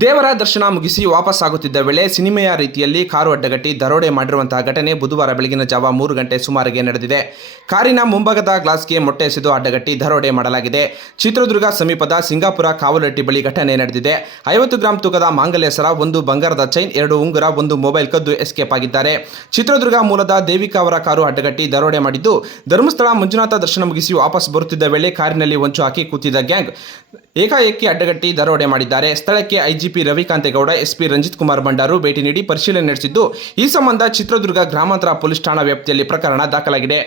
ದೇವರ ದರ್ಶನ ಮುಗಿಸಿ ವಾಪಸ್ ಆಗುತ್ತಿದ್ದ ವೇಳೆ ಸಿನಿಮೆಯ ರೀತಿಯಲ್ಲಿ ಕಾರು ಅಡ್ಡಗಟ್ಟಿ ದರೋಡೆ ಮಾಡಿರುವಂತಹ ಘಟನೆ ಬುಧವಾರ ಬೆಳಗಿನ ಜಾವ ಮೂರು ಗಂಟೆ ಸುಮಾರಿಗೆ ನಡೆದಿದೆ. ಕಾರಿನ ಮುಂಭಾಗದ ಗ್ಲಾಸ್ಗೆ ಮೊಟ್ಟೆ ಎಸೆದು ಅಡ್ಡಗಟ್ಟಿ ದರೋಡೆ ಮಾಡಲಾಗಿದೆ. ಚಿತ್ರದುರ್ಗ ಸಮೀಪದ ಸಿಂಗಾಪುರ ಕಾವಲಟ್ಟಿ ಬಳಿ ಘಟನೆ ನಡೆದಿದೆ. ಐವತ್ತು ಗ್ರಾಂ ತೂಕದ ಮಾಂಗಲ್ಯ ಸರ, ಒಂದು ಬಂಗಾರದ ಚೈನ್, ಎರಡು ಉಂಗುರ, ಒಂದು ಮೊಬೈಲ್ ಕದ್ದು ಎಸ್ಕೇಪ್ ಆಗಿದ್ದಾರೆ. ಚಿತ್ರದುರ್ಗ ಮೂಲದ ದೇವಿಕಾ ಅವರ ಕಾರು ಅಡ್ಡಗಟ್ಟಿ ದರೋಡೆ ಮಾಡಿದ್ದು, ಧರ್ಮಸ್ಥಳ ಮಂಜುನಾಥ ದರ್ಶನ ಮುಗಿಸಿ ವಾಪಸ್ ಬರುತ್ತಿದ್ದ ವೇಳೆ ಕಾರಿನಲ್ಲಿ ಹೊಂಚು ಹಾಕಿ ಕೂತಿದ್ದ ಗ್ಯಾಂಗ್ ಏಕಾಏಕಿ ಅಡ್ಡಗಟ್ಟಿ ದರೋಡೆ ಮಾಡಿದ್ದಾರೆ. ಸ್ಥಳಕ್ಕೆ ಐಜಿಪಿ ರವಿಕಾಂತೇಗೌಡ, ಎಸ್ಪಿ ರಂಜಿತ್ ಕುಮಾರ್ ಭಂಡಾರು ಭೇಟಿ ನೀಡಿ ಪರಿಶೀಲನೆ ನಡೆಸಿದ್ದು. ಈ ಸಂಬಂಧ ಚಿತ್ರದುರ್ಗ ಗ್ರಾಮಾಂತರ ಪೊಲೀಸ್ ಠಾಣಾ ವ್ಯಾಪ್ತಿಯಲ್ಲಿ ಪ್ರಕರಣ ದಾಖಲಾಗಿದೆ.